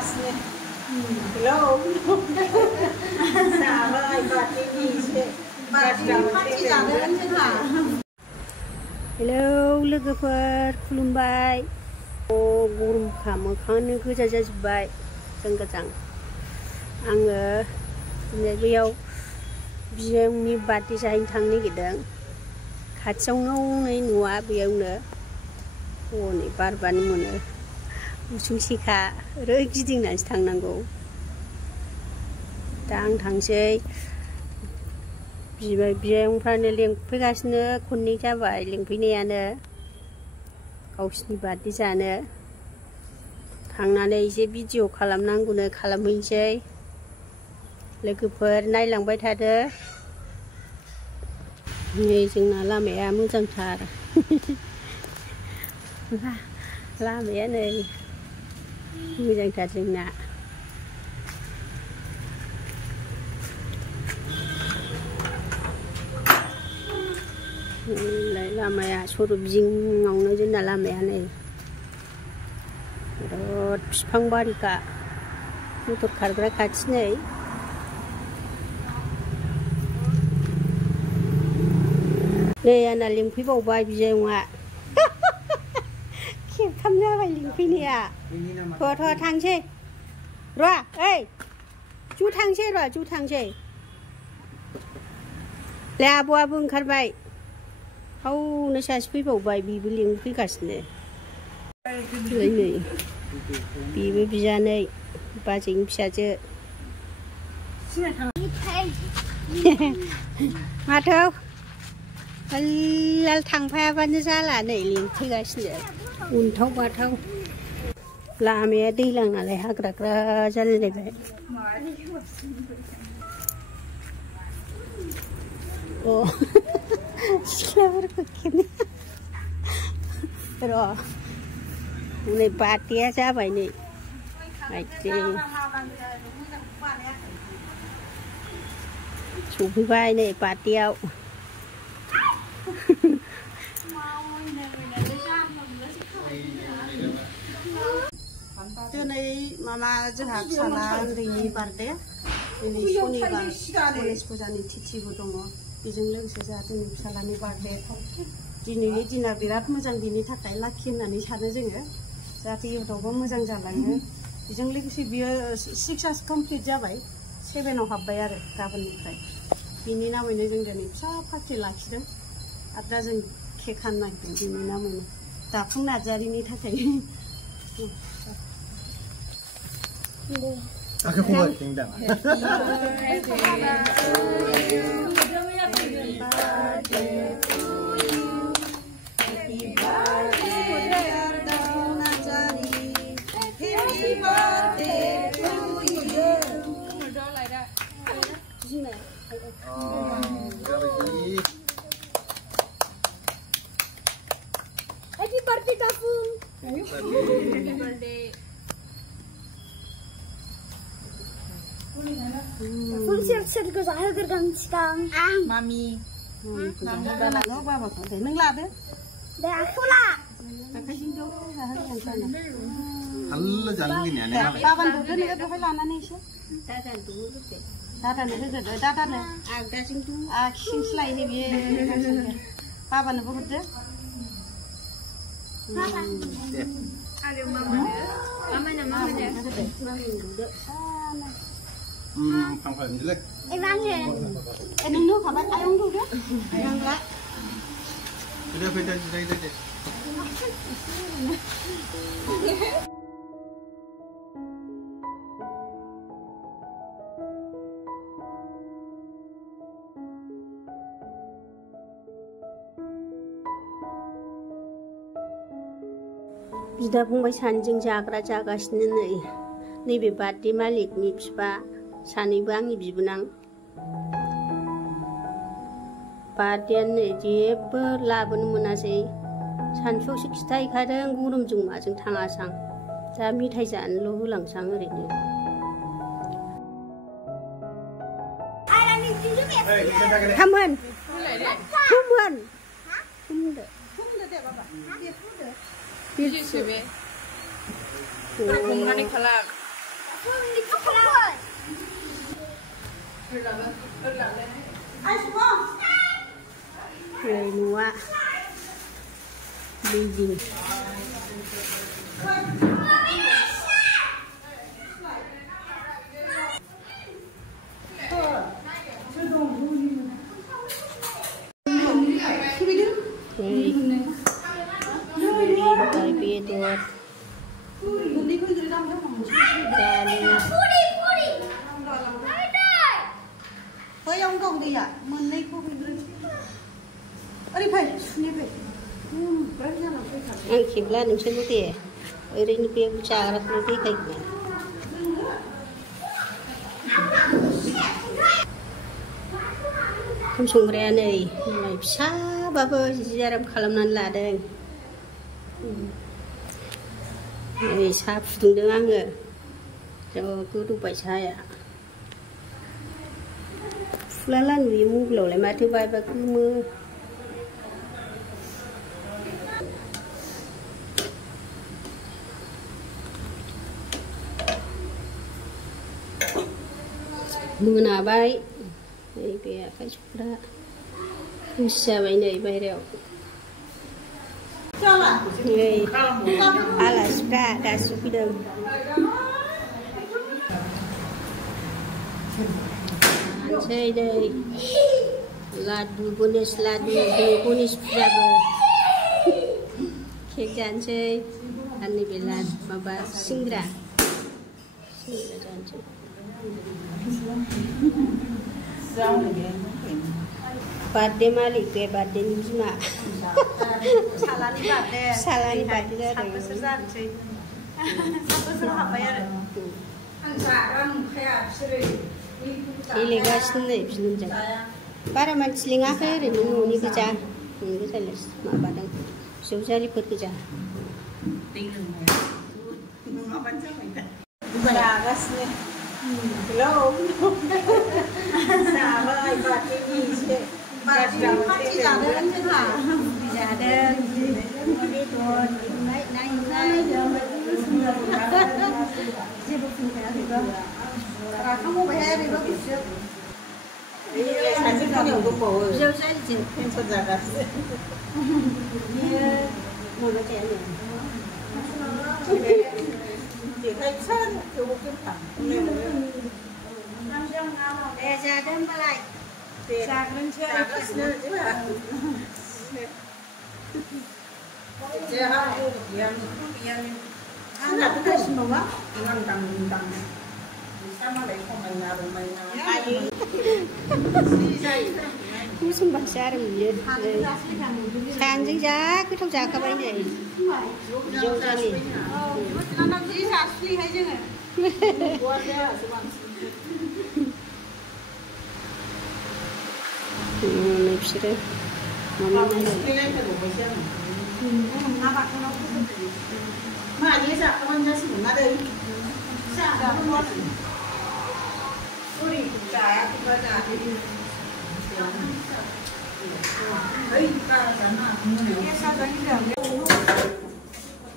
संगासिनो हेलौ जाबाय बार्थडेनि एसे पार्टि जागोन जोंहा हेलौ लोगोफोर खुलुमबाय गरमखा मोखाङानो गोजा जाजोब्बाय गोजां आङो दिनै बैयाव बियावनि बार्थडे जाहैनो थांनो नागिरदों खाथियावनो नै न'आ बेयावनो हनै बारबानो मोनो उसुं सेखा ओरै गिदिंनानैसो थांनांगौ दा आं थांसै बियावफ्रानो लेंफैगासिनो खननै जाबाय लेंफैनायानो गावसिनि बार्थडे जानो थांनानै एसे भिडिअ खालामनांगौनो खालामहैनोसै लोगोफोर नायलांबाय थादो नै जोंना लामाया मोजांथार लामाया नै मोजांथार जोंना लामाया सरब जिङावनो जोंना लामाया नै बिराद बिफां बारिखा मटर खारग्रा खाथि नै नै आंना लिंफैबावबाय बिजायआ खेबथाम जाबाय लिंफैनाया थ' थांसै र' ओइ ज' थांसै र' ज' थांसै ले आब'आबो ओंखारबाय हौनो सासे फैबावबाय बेबो लिंफैगासिनो नै बेबो बियानै बाजैनि फिसाजो माथो लाल थांफायाबानो जाला नै लिंफैगासिनो उनथाव बाथाव लामाया दैज्लां नालाय हाग्राग्रा जालायलायबाय अ सिख्लाफोरखौ खेबनो र' नै बार्थडेया जाबाय नै आइदै सफैबाय नै बार्थडेयाव दिनै मामा जोंहा फिसाला उन्दैनि बार्थडे दिनै शनिबार गणेश फुजानि तिथिबो दङ बेजों लोगोसे जोंहा दिनै फिसालानि बार्थडे दिनैनि दिना बिराद मोजां बिनि थाखाय लाखि होननानै सानो जोङो जाहाथे इउटुबाव मोजां जालाङो बेजों लोगोसे बियो 6 यार्स कमप्लिट जाबाय 7आव हाबबाय आरो गाबोननिफ्राय बिनि नामैनो जों दिनै फिसा पार्टि लाखिदों आरो दा जों केक हानो नागिरदों बिनि नामैनो दाफुं नार्जारिनि थाखाय Aku buat tinggal. Happy birthday, Dafung. Happy birthday. Dafung siap-siap ke saya gergang sekarang. Mami. Mami bala no baba ko. Nang lade? Deh aku lah. Takasindo yang sana. Halo jalan gini aneh. Baban dulu ni tu hai lana ni sih. Dada dulu tu. Dada ni tu dada ni. Ada sing tu. Sing selai ni biar. Baban ni buat tu. Ada mama dia. Mama nama dia. Mami dulu. Pangkalan jelek. Bangnya. Nung nu kabar ayang dulu. Ayang lah. Sudah beda sudah. बिदा फंबाय सानैजों जाग्रा जागासिनो नै नैबे बार्थडे मालिकनि बिफा सानैबो आंनि बिबोनां बार्थडेयानो नै जेबो लाबोनो मोनासै सानसुआवसो खिथाहैखादों गरमजों माजों थाङासां दा मेथाइ जानोल' होलांसां ओरैनो Kaman. Kaman. Kumda. Kumda deh baba. Dia kumda. Dia sebe. Kumda ni kalam. Người mua đi gì Tại bia tuột Thôi ông không đi à? Mình đây không đi. Ở đây phải, đi phải. Ang khibla ning sa buti eh. Iri ni piya kutsara puti kay na. Kum sungre này này sa baba jaram khalamnan ladeng. Này sa futung deng ange. Jo ku tu pai saya. Fulalan wi mu lo le ma tu bai ba ku mu. Mưa nào bay đây kìa phải chụp ra sao vậy này bay đều đây Alaska đã chụp đường chơi đây ladu bonus berapa kejan chơi anh đi bilang baba singra jangan chơi Birthday Malik ke birthday ni Juma. Salani birthday. Salani birthday dah. Apa sesuatu sih? Apa sesuatu apa ya? Ilegal sini belum jaga. Para mancing apa ni ni kerja, ni kerja les. Mak badang. Susah liput kerja. Beragas ni. Hello. Sahabat, birthday ni sih. Birthday macam jaga kan juga. Jaga. Ini tuan, naik. Siapa pun kaya riba. Kamu bayar riba kisah. Ini sahaja kan yang tu bawa. Jauh saja. Yang terjaga. Ini mana cakap ni? Chỉ thấy sơn thì một cái thằng lên rồi. Để ra đơn mà lại. Ra đơn chơi. Ra đơn chơi chứ mà. Chơi ha, yang anak tu semua. Tang. Sama lagi kau main naruh. Cú sung bạc xa rồi gì? Sàn chứ giá cứ thâu giá các bạn này. Vô ra nè. Nó làm gì sao suy hay chứ? Nếp sữa. Mama này. Mà như sao con ra sủng nó đây? Sao con? Ui, trái cái này thì sao vậy nhỉ?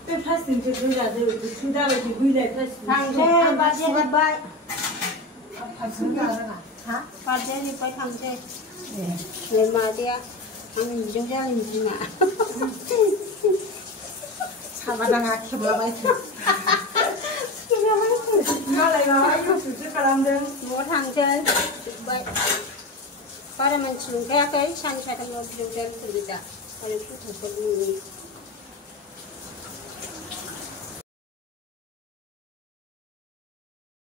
Cái phát sinh cho tôi là tôi chúng ta phải gửi lại phát sinh. Thằng xe ba xe đi bay. Phát sinh ra rồi hả? Ba xe đi bay thằng xe. Người mà đi à? Thằng dùng ra làm gì mà? Sao mà đang ăn kẹo vậy? Nó lại nói có sự chứ làm được. Một thằng chơi bay. Para mancung kaya kay san sa tang yung pinagdala ko dito. Para po sa pag